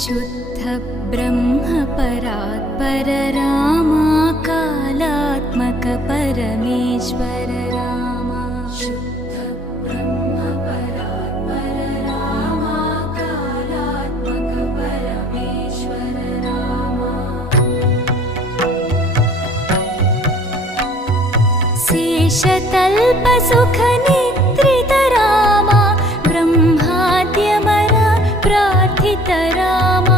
शुद्ध ब्रह्म परात्पर रामा कालात्मक परमेश्वर रामा शुद्ध ब्रह्म परात्पर रामा कालात्मक परमेश्वर रामा शेषतल्प सुख निद्रित रामा ब्रह्माद्यमर प्रार्थित रामा